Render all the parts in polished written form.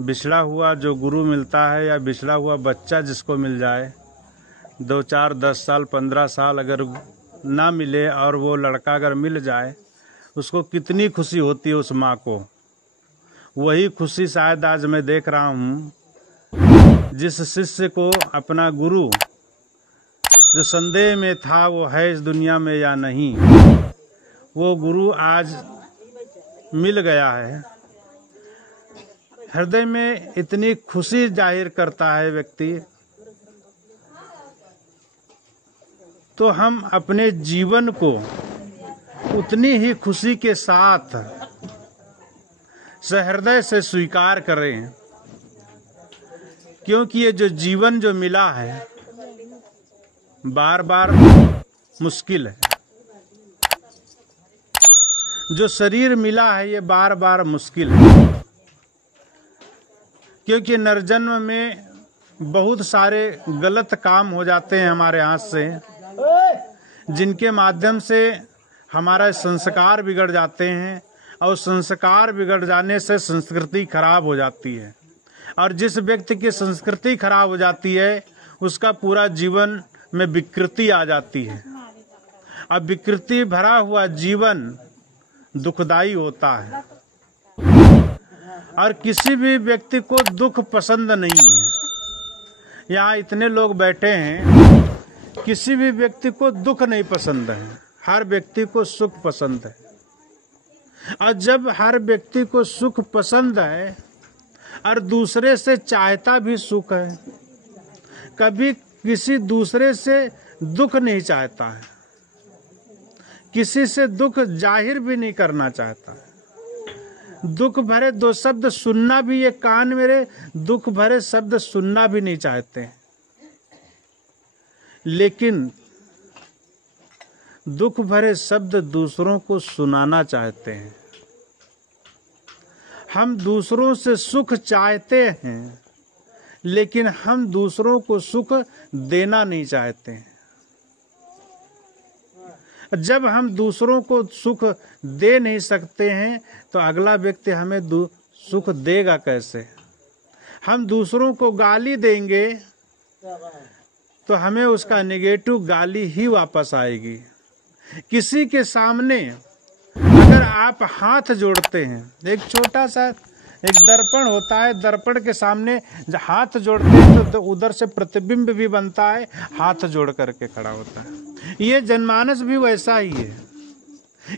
बिछड़ा हुआ जो गुरु मिलता है या बिछड़ा हुआ बच्चा जिसको मिल जाए, 2, 4, 10 साल 15 साल अगर ना मिले और वो लड़का अगर मिल जाए, उसको कितनी खुशी होती है उस माँ को। वही खुशी शायद आज मैं देख रहा हूँ, जिस शिष्य को अपना गुरु जो संदेह में था वो है इस दुनिया में या नहीं, वो गुरु आज मिल गया है। हृदय में इतनी खुशी जाहिर करता है व्यक्ति, तो हम अपने जीवन को उतनी ही खुशी के साथ सहृदय से स्वीकार करें, क्योंकि ये जो जीवन जो मिला है बार बार मुश्किल है। जो शरीर मिला है ये बार बार मुश्किल है, क्योंकि नरजन्म में बहुत सारे गलत काम हो जाते हैं हमारे हाथ से, जिनके माध्यम से हमारा संस्कार बिगड़ जाते हैं, और संस्कार बिगड़ जाने से संस्कृति खराब हो जाती है। और जिस व्यक्ति की संस्कृति खराब हो जाती है उसका पूरा जीवन में विकृति आ जाती है। अब विकृति भरा हुआ जीवन दुखदाई होता है, और किसी भी व्यक्ति को दुख पसंद नहीं है। यहाँ इतने लोग बैठे हैं, किसी भी व्यक्ति को दुख नहीं पसंद है, हर व्यक्ति को सुख पसंद है। और जब हर व्यक्ति को सुख पसंद है और दूसरे से चाहता भी सुख है, कभी किसी दूसरे से दुख नहीं चाहता है, किसी से दुख जाहिर भी नहीं करना चाहता है। दुख भरे 2 शब्द सुनना भी, ये कान मेरे दुख भरे शब्द सुनना भी नहीं चाहते, लेकिन दुख भरे शब्द दूसरों को सुनाना चाहते हैं। हम दूसरों से सुख चाहते हैं, लेकिन हम दूसरों को सुख देना नहीं चाहते हैं। जब हम दूसरों को सुख दे नहीं सकते हैं तो अगला व्यक्ति हमें सुख देगा कैसे? हम दूसरों को गाली देंगे तो हमें उसका नेगेटिव गाली ही वापस आएगी। किसी के सामने अगर आप हाथ जोड़ते हैं, एक छोटा सा एक दर्पण होता है, दर्पण के सामने हाथ जोड़ते हैं तो उधर से प्रतिबिंब भी बनता है, हाथ जोड़ करके खड़ा होता है। ये जनमानस भी वैसा ही है।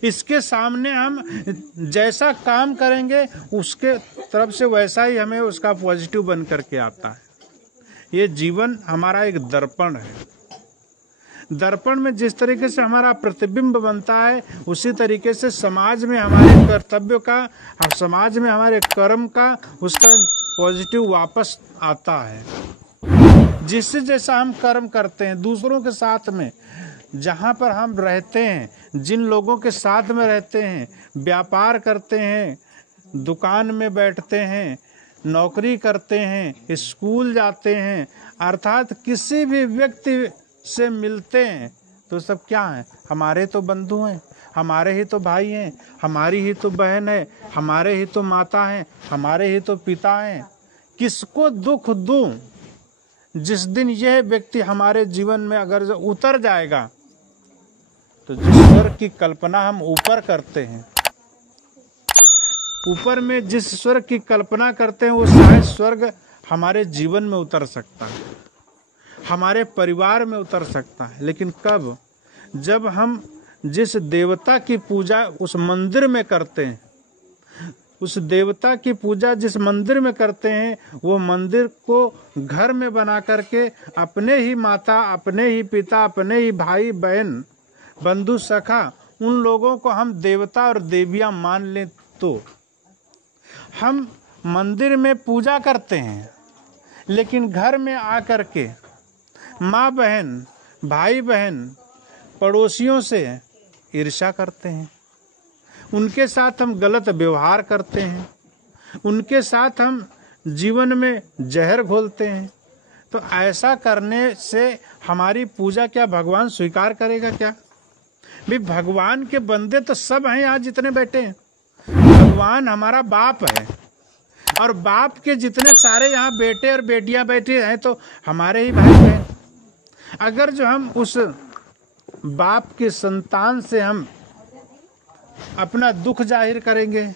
इसके सामने हम जैसा काम करेंगे उसके तरफ से वैसा ही हमें उसका पॉजिटिव बन करके आता है। ये जीवन हमारा एक दर्पण है। दर्पण में जिस तरीके से हमारा प्रतिबिंब बनता है, उसी तरीके से समाज में हमारे कर्तव्य का, समाज में हमारे कर्म का, उसका पॉजिटिव वापस आता है। जिससे जैसा हम कर्म करते हैं दूसरों के साथ में, जहाँ पर हम रहते हैं, जिन लोगों के साथ में रहते हैं, व्यापार करते हैं, दुकान में बैठते हैं, नौकरी करते हैं, स्कूल जाते हैं, अर्थात किसी भी व्यक्ति से मिलते हैं तो सब क्या है? हमारे तो बंधु हैं, हमारे ही तो भाई हैं, हमारी ही तो बहन है, हमारे ही तो माता हैं, हमारे ही तो पिता हैं। किसको दुख दूं? जिस दिन यह व्यक्ति हमारे जीवन में अगर उतर जाएगा तो जिस स्वर्ग की कल्पना हम ऊपर करते हैं, ऊपर में जिस स्वर्ग की कल्पना करते हैं वो शायद स्वर्ग हमारे जीवन में उतर सकता है, हमारे परिवार में उतर सकता है। लेकिन कब? जब हम जिस देवता की पूजा उस मंदिर में करते हैं, उस देवता की पूजा जिस मंदिर में करते हैं, वो मंदिर को घर में बना करके अपने ही माता, अपने ही पिता, अपने ही भाई बहन, बंधु सखा, उन लोगों को हम देवता और देवियां मान लें तो हम मंदिर में पूजा करते हैं, लेकिन घर में आकर के माँ बहन, भाई बहन, पड़ोसियों से ईर्ष्या करते हैं, उनके साथ हम गलत व्यवहार करते हैं, उनके साथ हम जीवन में जहर घोलते हैं। तो ऐसा करने से हमारी पूजा क्या भगवान स्वीकार करेगा क्या? भी भगवान के बंदे तो सब हैं यहाँ जितने बैठे हैं। भगवान हमारा बाप है और बाप के जितने सारे यहाँ बेटे और बेटियां बैठे हैं तो हमारे ही भाई बहन। अगर जो हम उस बाप के संतान से हम अपना दुख जाहिर करेंगे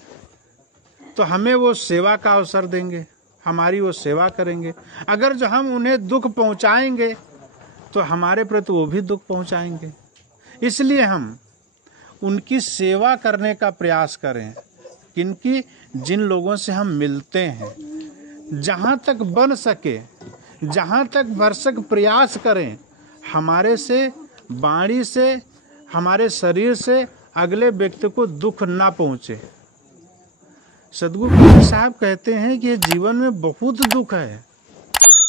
तो हमें वो सेवा का अवसर देंगे, हमारी वो सेवा करेंगे। अगर जो हम उन्हें दुख पहुंचाएंगे तो हमारे प्रति वो भी दुख पहुंचाएंगे। इसलिए हम उनकी सेवा करने का प्रयास करें। किनकी? जिन लोगों से हम मिलते हैं। जहाँ तक बन सके, जहाँ तक भरसक प्रयास करें, हमारे से, वाणी से, हमारे शरीर से अगले व्यक्ति को दुख ना पहुँचे। सदगुरु साहब कहते हैं कि जीवन में बहुत दुख है,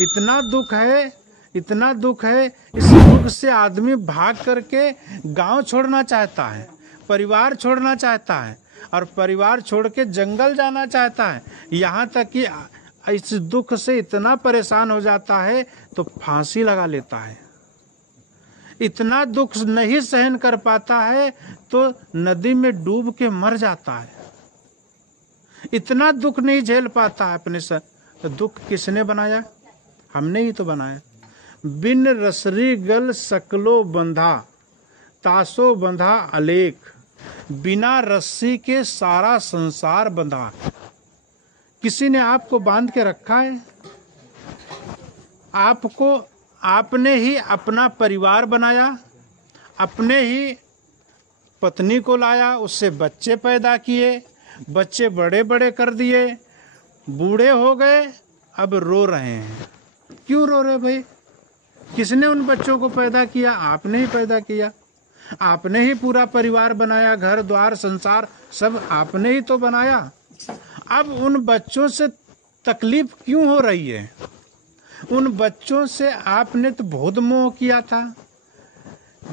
इतना दुख है, इतना दुख है, इस दुख से आदमी भाग करके गांव छोड़ना चाहता है, परिवार छोड़ना चाहता है और परिवार छोड़ के जंगल जाना चाहता है। यहाँ तक कि इस दुख से इतना परेशान हो जाता है तो फांसी लगा लेता है। इतना दुख नहीं सहन कर पाता है तो नदी में डूब के मर जाता है। इतना दुख नहीं झेल पाता है अपने से। तो दुख किसने बनाया? हमने ही तो बनाया। बिन रसरी गल सकलो बंधा, तासो बंधा अलेख, बिना रस्सी के सारा संसार बंधा। किसी ने आपको बांध के रखा है? आपको आपने ही अपना परिवार बनाया, अपने ही पत्नी को लाया, उससे बच्चे पैदा किए, बच्चे बड़े बड़े कर दिए, बूढ़े हो गए, अब रो रहे हैं। क्यों रो रहे भाई? किसने उन बच्चों को पैदा किया? आपने ही पैदा किया। आपने ही पूरा परिवार बनाया, घर द्वार संसार सब आपने ही तो बनाया। अब उन बच्चों से तकलीफ क्यों हो रही है? उन बच्चों से आपने तो बहुत मोह किया था।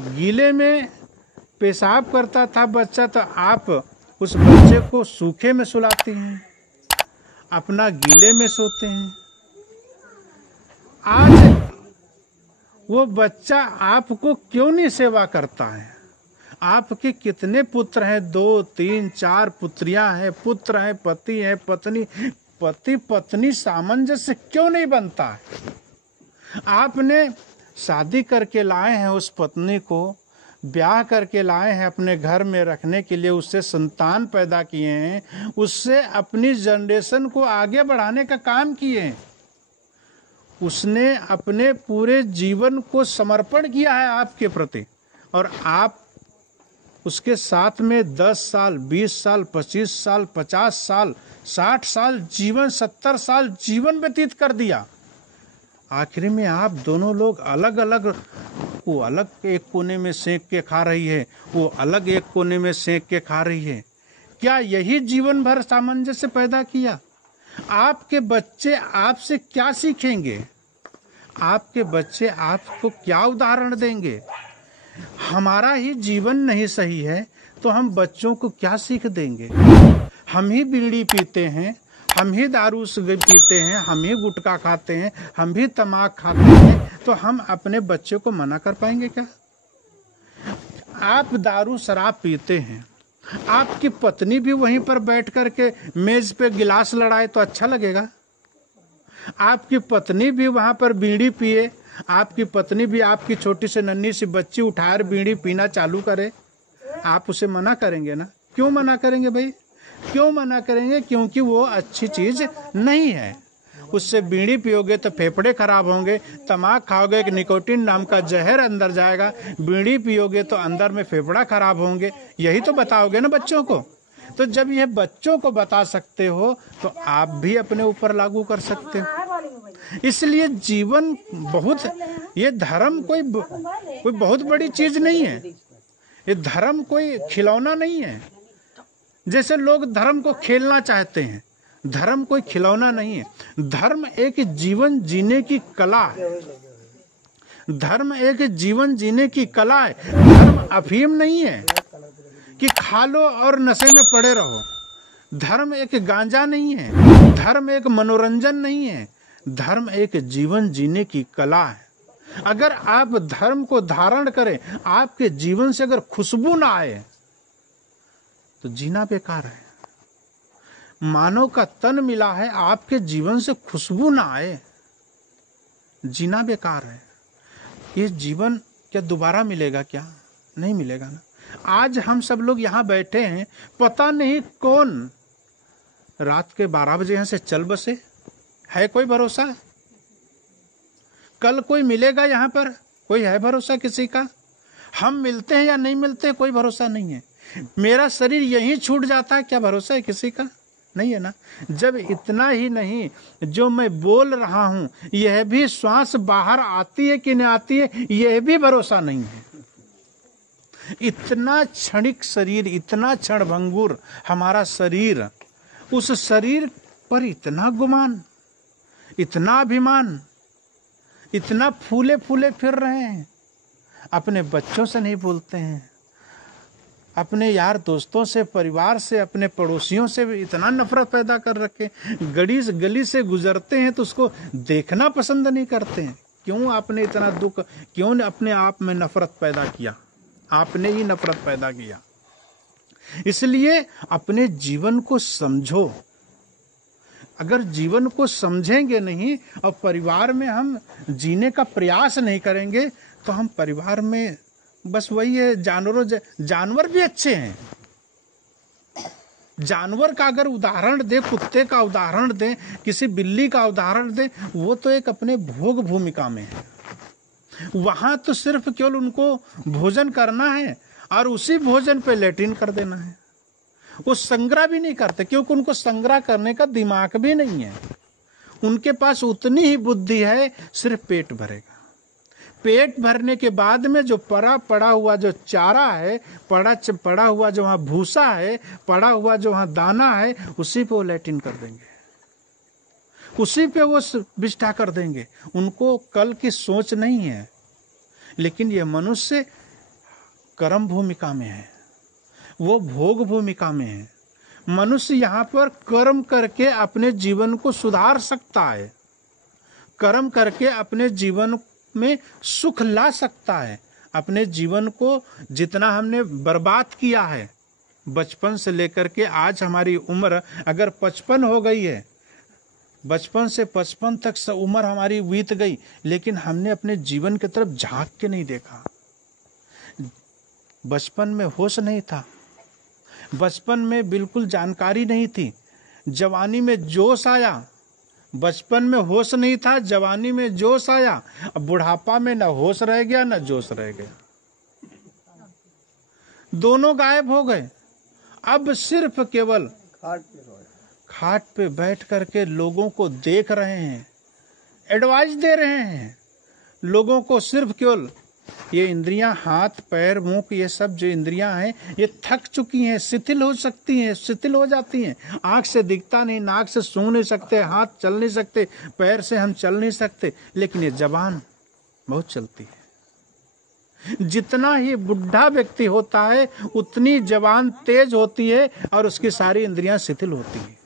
गीले में पेशाब करता था बच्चा तो आप उस बच्चे को सूखे में सुलाते हैं, अपना गीले में सोते हैं। आज वो बच्चा आपको क्यों नहीं सेवा करता है? आपके कितने पुत्र हैं? 2, 3, 4 पुत्रियां हैं, पुत्र हैं, पति हैं, पत्नी। पति पत्नी सामंजस्य क्यों नहीं बनता है? आपने शादी करके लाए हैं उस पत्नी को, ब्याह करके लाए हैं अपने घर में रखने के लिए, उससे संतान पैदा किए हैं, उससे अपनी जनरेशन को आगे बढ़ाने का काम किए हैं। उसने अपने पूरे जीवन को समर्पण किया है आपके प्रति और आप उसके साथ में 10 साल, 20 साल, 25 साल, 50 साल, 60 साल जीवन, 70 साल जीवन व्यतीत कर दिया। आखिर में आप दोनों लोग अलग अलग, वो अलग एक कोने में सेंक के खा रही है, वो अलग एक कोने में सेंक के खा रही है। क्या यही जीवन भर सामंजस्य पैदा किया? आपके बच्चे आपसे क्या सीखेंगे? आपके बच्चे आपको क्या उदाहरण देंगे? हमारा ही जीवन नहीं सही है तो हम बच्चों को क्या सीख देंगे? हम ही बीड़ी पीते हैं, हम ही दारू पीते हैं, हम ही गुटखा खाते हैं, हम भी तमाक खाते हैं, तो हम अपने बच्चे को मना कर पाएंगे क्या? आप दारू शराब पीते हैं, आपकी पत्नी भी वहीं पर बैठ कर के मेज पे गिलास लड़ाए तो अच्छा लगेगा? आपकी पत्नी भी वहां पर बीड़ी पिए, आपकी पत्नी भी आपकी छोटी से नन्ही सी बच्ची उठाकर बीड़ी पीना चालू करे, आप उसे मना करेंगे ना? क्यों मना करेंगे भाई? क्यों मना करेंगे? क्योंकि वो अच्छी चीज नहीं है। उससे बीड़ी पियोगे तो फेफड़े खराब होंगे, तमाक खाओगे एक निकोटीन नाम का जहर अंदर जाएगा, बीड़ी पियोगे तो अंदर में फेफड़ा खराब होंगे। यही तो बताओगे ना बच्चों को। तो जब ये बच्चों को बता सकते हो तो आप भी अपने ऊपर लागू कर सकते हो। इसलिए जीवन बहुत, ये धर्म कोई बहुत बड़ी चीज नहीं है। ये धर्म कोई खिलौना नहीं है। जैसे लोग धर्म को खेलना चाहते हैं, धर्म कोई खिलौना नहीं है। धर्म एक जीवन जीने की कला है। धर्म एक जीवन जीने की कला है। धर्म अफीम नहीं है कि खा लो और नशे में पड़े रहो। धर्म एक गांजा नहीं है। धर्म एक मनोरंजन नहीं है। धर्म एक जीवन जीने की कला है। अगर आप धर्म को धारण करें, आपके जीवन से अगर खुशबू ना आए तो जीना बेकार है। मानव का तन मिला है, आपके जीवन से खुशबू ना आए, जीना बेकार है। ये जीवन क्या दोबारा मिलेगा? क्या नहीं मिलेगा ना। आज हम सब लोग यहाँ बैठे हैं, पता नहीं कौन रात के 12 बजे यहाँ से चल बसे, है कोई भरोसा? कल कोई मिलेगा यहाँ पर? कोई है भरोसा किसी का? हम मिलते हैं या नहीं मिलते, कोई भरोसा नहीं है। मेरा शरीर यहीं छूट जाता है, क्या भरोसा है किसी का? नहीं है ना। जब इतना ही नहीं, जो मैं बोल रहा हूं यह भी श्वास बाहर आती है कि नहीं आती है, यह भी भरोसा नहीं है। इतना क्षणिक शरीर, इतना क्षणभंगुर हमारा शरीर, उस शरीर पर इतना गुमान, इतना अभिमान, इतना फूले फूले फिर रहे हैं। अपने बच्चों से नहीं बोलते हैं, अपने यार दोस्तों से, परिवार से, अपने पड़ोसियों से भी इतना नफरत पैदा कर रखे। गली से गुजरते हैं तो उसको देखना पसंद नहीं करते हैं। क्यों आपने इतना दुख, क्यों अपने आप में नफरत पैदा किया? आपने ही नफरत पैदा किया। इसलिए अपने जीवन को समझो। अगर जीवन को समझेंगे नहीं और परिवार में हम जीने का प्रयास नहीं करेंगे तो हम परिवार में बस वही है, जानवर भी अच्छे हैं। जानवर का अगर उदाहरण दे, कुत्ते का उदाहरण दे, किसी बिल्ली का उदाहरण दे, वो तो एक अपने भोग भूमिका में है। वहां तो सिर्फ केवल उनको भोजन करना है और उसी भोजन पे लैट्रिन कर देना है। वो संग्रह भी नहीं करते, क्योंकि उनको संग्रह करने का दिमाग भी नहीं है। उनके पास उतनी ही बुद्धि है, सिर्फ पेट भरेगा। पेट भरने के बाद में जो पड़ा हुआ जो चारा है, पड़ा हुआ जो वहां भूसा है, पड़ा हुआ जो वहां दाना है, उसी पे वो लैट्रिन कर देंगे, उसी पे वो विष्ठा कर देंगे। उनको कल की सोच नहीं है। लेकिन ये मनुष्य कर्म भूमिका में है, वो भोग भूमिका में है। मनुष्य यहाँ पर कर्म करके अपने जीवन को सुधार सकता है, कर्म करके अपने जीवन में सुख ला सकता है। अपने जीवन को जितना हमने बर्बाद किया है, बचपन से लेकर के आज हमारी उम्र अगर 55 हो गई है, बचपन से 55 तक उम्र हमारी बीत गई, लेकिन हमने अपने जीवन की तरफ झांक के नहीं देखा। बचपन में होश नहीं था, बचपन में बिल्कुल जानकारी नहीं थी, जवानी में जोश आया। बचपन में होश नहीं था, जवानी में जोश आया, अब बुढ़ापा में न होश रह गया न जोश रह गया, दोनों गायब हो गए। अब सिर्फ केवल खाट पे बैठ करके लोगों को देख रहे हैं, एडवाइस दे रहे हैं लोगों को। सिर्फ केवल ये इंद्रियां, हाथ पैर मुंह, ये सब जो इंद्रियां हैं ये थक चुकी हैं, शिथिल हो सकती हैं, शिथिल हो जाती हैं। आंख से दिखता नहीं, नाक से सूंघ नहीं सकते, हाथ चल नहीं सकते, पैर से हम चल नहीं सकते, लेकिन ये जबान बहुत चलती है। जितना ही बुढ़ा व्यक्ति होता है उतनी जबान तेज होती है और उसकी सारी इंद्रियां शिथिल होती है।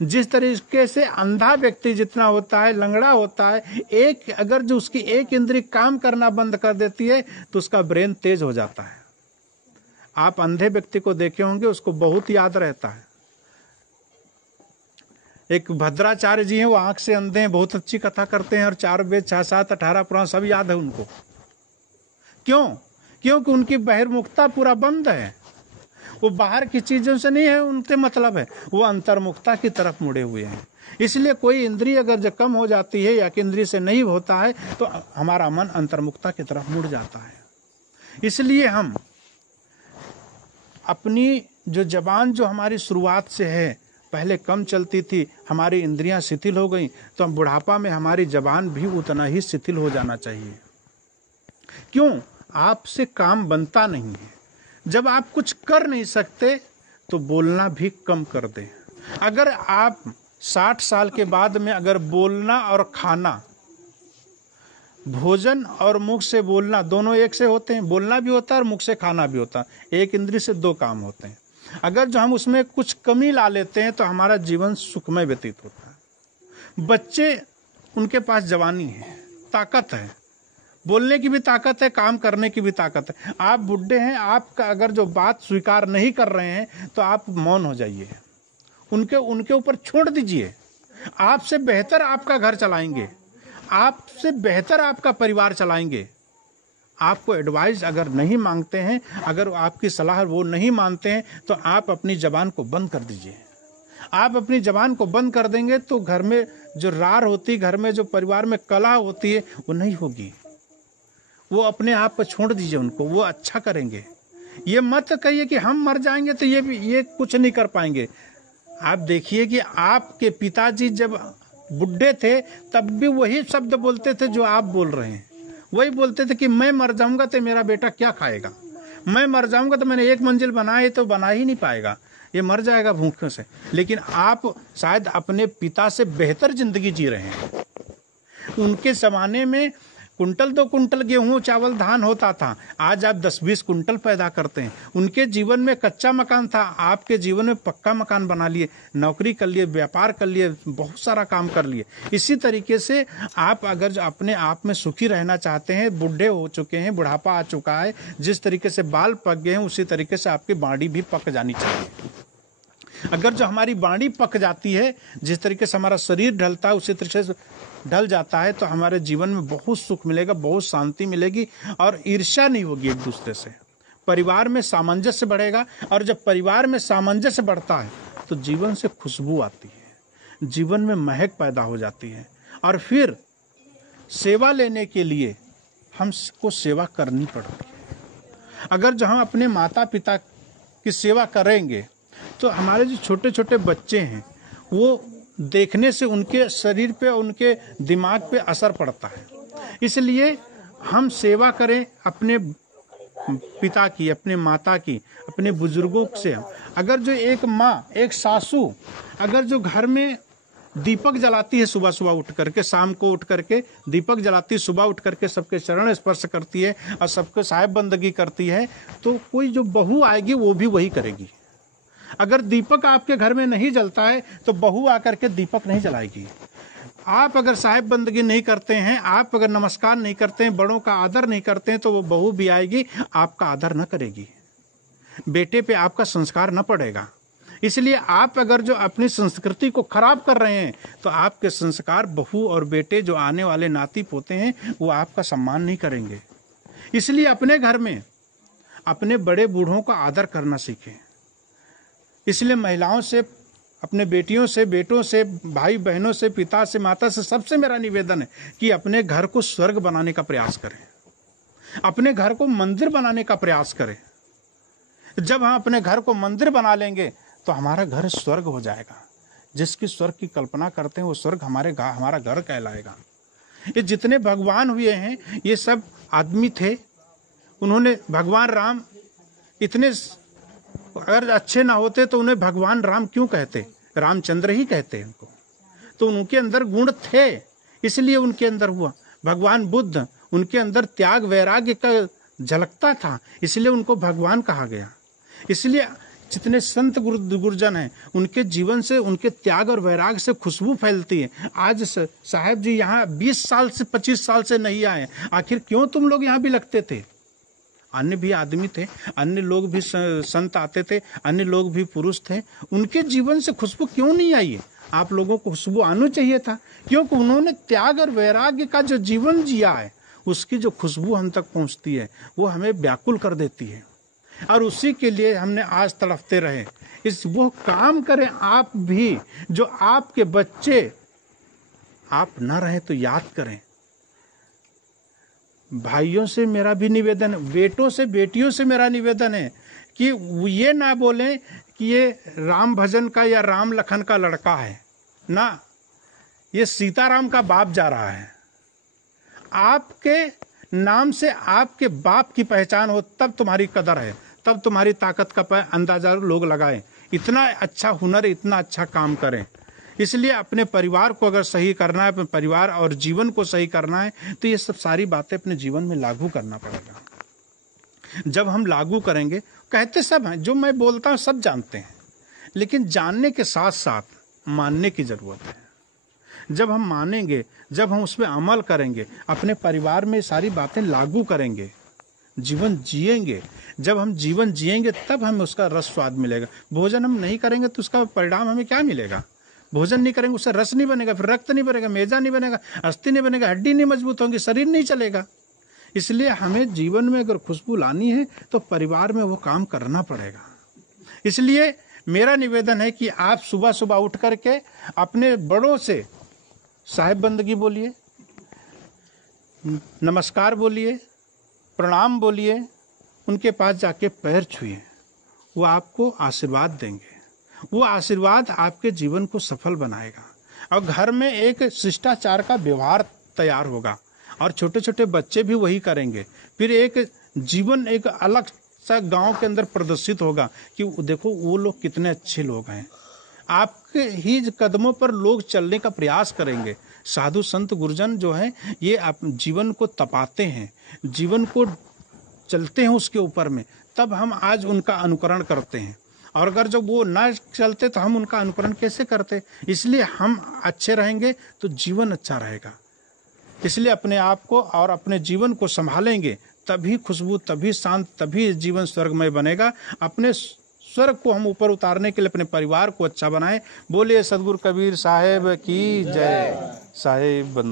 जिस तरीके से अंधा व्यक्ति जितना होता है, लंगड़ा होता है, एक अगर जो उसकी एक इंद्री काम करना बंद कर देती है तो उसका ब्रेन तेज हो जाता है। आप अंधे व्यक्ति को देखे होंगे, उसको बहुत याद रहता है। एक भद्राचार्य जी हैं, वो आंख से अंधे हैं, बहुत अच्छी कथा करते हैं और 4 वेद 6 7 18 पुराण सब याद है उनको। क्यों? क्योंकि उनकी बहिर्मुखता पूरा बंद है। वो बाहर की चीजों से नहीं है उनके मतलब है, वो अंतर्मुखता की तरफ मुड़े हुए हैं। इसलिए कोई इंद्रिय अगर जब कम हो जाती है या कि इंद्रिय से नहीं होता है तो हमारा मन अंतर्मुखता की तरफ मुड़ जाता है। इसलिए हम अपनी जो जबान जो हमारी शुरुआत से है, पहले कम चलती थी, हमारी इंद्रियां शिथिल हो गई, तो हम बुढ़ापा में हमारी जबान भी उतना ही शिथिल हो जाना चाहिए। क्यों? आपसे काम बनता नहीं है। जब आप कुछ कर नहीं सकते तो बोलना भी कम कर दें। अगर आप 60 साल के बाद में अगर बोलना और खाना, भोजन और मुख से बोलना दोनों एक से होते हैं, बोलना भी होता है और मुख से खाना भी होता है, एक इंद्रिय से 2 काम होते हैं। अगर जो हम उसमें कुछ कमी ला लेते हैं तो हमारा जीवन सुखमय व्यतीत होता है। बच्चे, उनके पास जवानी है, ताकत है, बोलने की भी ताकत है, काम करने की भी ताकत है। आप बुढ़े हैं, आपका अगर जो बात स्वीकार नहीं कर रहे हैं तो आप मौन हो जाइए, उनके ऊपर छोड़ दीजिए। आपसे बेहतर आपका घर चलाएंगे, आपसे बेहतर आपका परिवार चलाएंगे। आपको एडवाइस अगर नहीं मांगते हैं, अगर आपकी सलाह वो नहीं मानते हैं, तो आप अपनी जबान को बंद कर दीजिए। आप अपनी जबान को बंद कर देंगे तो घर में जो रार होती, घर में जो परिवार में कलह होती है, वो नहीं होगी। वो अपने आप पर छोड़ दीजिए उनको, वो अच्छा करेंगे। ये मत कहिए कि हम मर जाएंगे तो ये कुछ नहीं कर पाएंगे। आप देखिए कि आपके पिताजी जब बुढ़े थे तब भी वही शब्द बोलते थे जो आप बोल रहे हैं। वही बोलते थे कि मैं मर जाऊंगा तो मेरा बेटा क्या खाएगा, मैं मर जाऊंगा तो मैंने एक मंजिल बनाई तो बना ही नहीं पाएगा, ये मर जाएगा भूखों से। लेकिन आप शायद अपने पिता से बेहतर जिंदगी जी रहे हैं। उनके जमाने में कुंटल 2 कुंटल गेहूं चावल धान होता था, आज आप 10-20 कुंटल पैदा करते हैं। उनके जीवन में कच्चा मकान था, आपके जीवन में पक्का मकान बना लिए, नौकरी कर लिए, व्यापार कर लिए, बहुत सारा काम कर लिए। इसी तरीके से आप अगर अपने आप में सुखी रहना चाहते हैं, बूढ़े हो चुके हैं, बुढ़ापा आ चुका है, जिस तरीके से बाल पक गए हैं उसी तरीके से आपकी बाड़ी भी पक जानी चाहिए। अगर जो हमारी बाड़ी पक जाती है, जिस तरीके से हमारा शरीर ढलता है उसी तरीके से ढल जाता है, तो हमारे जीवन में बहुत सुख मिलेगा, बहुत शांति मिलेगी और ईर्ष्या नहीं होगी एक दूसरे से। परिवार में सामंजस्य बढ़ेगा, और जब परिवार में सामंजस्य बढ़ता है तो जीवन से खुशबू आती है, जीवन में महक पैदा हो जाती है, और फिर सेवा लेने के लिए हमको सेवा करनी पड़ती है। अगर जो हम अपने माता पिता की सेवा करेंगे तो हमारे जो छोटे छोटे बच्चे हैं वो देखने से उनके शरीर पे, उनके दिमाग पे असर पड़ता है। इसलिए हम सेवा करें अपने पिता की, अपने माता की, अपने बुजुर्गों से। अगर जो एक माँ, एक सासू अगर जो घर में दीपक जलाती है सुबह सुबह उठ करके, शाम को उठ करके दीपक जलाती है, सुबह उठ करके सबके चरण स्पर्श करती है और सबके साहिब बंदगी करती है, तो कोई जो बहू आएगी वो भी वही करेगी। अगर दीपक आपके घर में नहीं जलता है तो बहू आकर के दीपक नहीं जलाएगी। आप अगर साहिब बंदगी नहीं करते हैं, आप अगर नमस्कार नहीं करते हैं, बड़ों का आदर नहीं करते हैं, तो वो बहू भी आएगी, आपका आदर न करेगी, बेटे पे आपका संस्कार न पड़ेगा। इसलिए आप अगर जो अपनी संस्कृति को खराब कर रहे हैं तो आपके संस्कार बहू और बेटे जो आने वाले नाती पोते हैं वो आपका सम्मान नहीं करेंगे। इसलिए अपने घर में अपने बड़े बूढ़ों का आदर करना सीखें। इसलिए महिलाओं से, अपने बेटियों से, बेटों से, भाई बहनों से, पिता से, माता से, सबसे मेरा निवेदन है कि अपने घर को स्वर्ग बनाने का प्रयास करें, अपने घर को मंदिर बनाने का प्रयास करें। जब हम अपने घर को मंदिर बना लेंगे तो हमारा घर स्वर्ग हो जाएगा। जिसकी स्वर्ग की कल्पना करते हैं वो स्वर्ग हमारा घर कहलाएगा। ये जितने भगवान हुए हैं ये सब आदमी थे। उन्होंने, भगवान राम इतने अगर अच्छे ना होते तो उन्हें भगवान राम क्यों कहते, रामचंद्र ही कहते उनको। तो उनके अंदर गुण थे इसलिए उनके अंदर हुआ। भगवान बुद्ध, उनके अंदर त्याग वैराग्य का झलकता था इसलिए उनको भगवान कहा गया। इसलिए जितने संत गुरुजन हैं उनके जीवन से, उनके त्याग और वैराग्य से खुशबू फैलती है। आज साहब जी यहाँ 20 साल से 25 साल से नहीं आए, आखिर क्यों तुम लोग यहाँ भी लगते थे? अन्य भी आदमी थे, अन्य लोग भी संत आते थे, अन्य लोग भी पुरुष थे, उनके जीवन से खुशबू क्यों नहीं आई है? आप लोगों को खुशबू आना चाहिए था, क्योंकि उन्होंने त्याग और वैराग्य का जो जीवन जिया है उसकी जो खुशबू हम तक पहुंचती है वो हमें व्याकुल कर देती है। और उसी के लिए हमने आज तड़पते रहे। वो काम करें आप भी जो आपके बच्चे आप न रहे तो याद करें। भाइयों से मेरा भी निवेदन है, बेटों से, बेटियों से मेरा निवेदन है कि ये ना बोलें कि ये राम भजन का या राम लखन का लड़का है ना, ये सीताराम का बाप जा रहा है। आपके नाम से आपके बाप की पहचान हो तब तुम्हारी कदर है, तब तुम्हारी ताकत का अंदाजा लोग लगाएं। इतना अच्छा हुनर, इतना अच्छा काम करें। इसलिए अपने परिवार को अगर सही करना है, अपने परिवार और जीवन को सही करना है तो ये सब सारी बातें अपने जीवन में लागू करना पड़ेगा। जब हम लागू करेंगे, कहते सब हैं, जो मैं बोलता हूँ सब जानते हैं, लेकिन जानने के साथ साथ मानने की जरूरत है। जब हम मानेंगे, जब हम उसमें अमल करेंगे, अपने परिवार में सारी बातें लागू करेंगे, जीवन जिएंगे। जब हम जीवन जिएंगे तब हमें उसका रस स्वाद मिलेगा। भोजन हम नहीं करेंगे तो उसका परिणाम हमें क्या मिलेगा? भोजन नहीं करेंगे उससे रस नहीं बनेगा, फिर रक्त नहीं बनेगा, मेजा नहीं बनेगा, अस्थि नहीं बनेगा, हड्डी नहीं मजबूत होगी, शरीर नहीं चलेगा। इसलिए हमें जीवन में अगर खुशबू लानी है तो परिवार में वो काम करना पड़ेगा। इसलिए मेरा निवेदन है कि आप सुबह सुबह उठ करके अपने बड़ों से साहिब बंदगी बोलिए, नमस्कार बोलिए, प्रणाम बोलिए, उनके पास जाके पैर छुइए, वो आपको आशीर्वाद देंगे। वो आशीर्वाद आपके जीवन को सफल बनाएगा और घर में एक शिष्टाचार का व्यवहार तैयार होगा और छोटे छोटे बच्चे भी वही करेंगे। फिर एक जीवन एक अलग सा गांव के अंदर प्रदर्शित होगा कि देखो वो लोग कितने अच्छे लोग हैं। आपके ही कदमों पर लोग चलने का प्रयास करेंगे। साधु संत गुरुजन जो हैं ये आप जीवन को तपाते हैं, जीवन को चलते हैं उसके ऊपर में, तब हम आज उनका अनुकरण करते हैं। और अगर जब वो ना चलते तो हम उनका अनुकरण कैसे करते? इसलिए हम अच्छे रहेंगे तो जीवन अच्छा रहेगा। इसलिए अपने आप को और अपने जीवन को संभालेंगे, तभी खुशबू, तभी शांत, तभी जीवन स्वर्गमय बनेगा। अपने स्वर्ग को हम ऊपर उतारने के लिए अपने परिवार को अच्छा बनाएं। बोलिए सदगुरु कबीर साहेब की जय। साहेब बंद।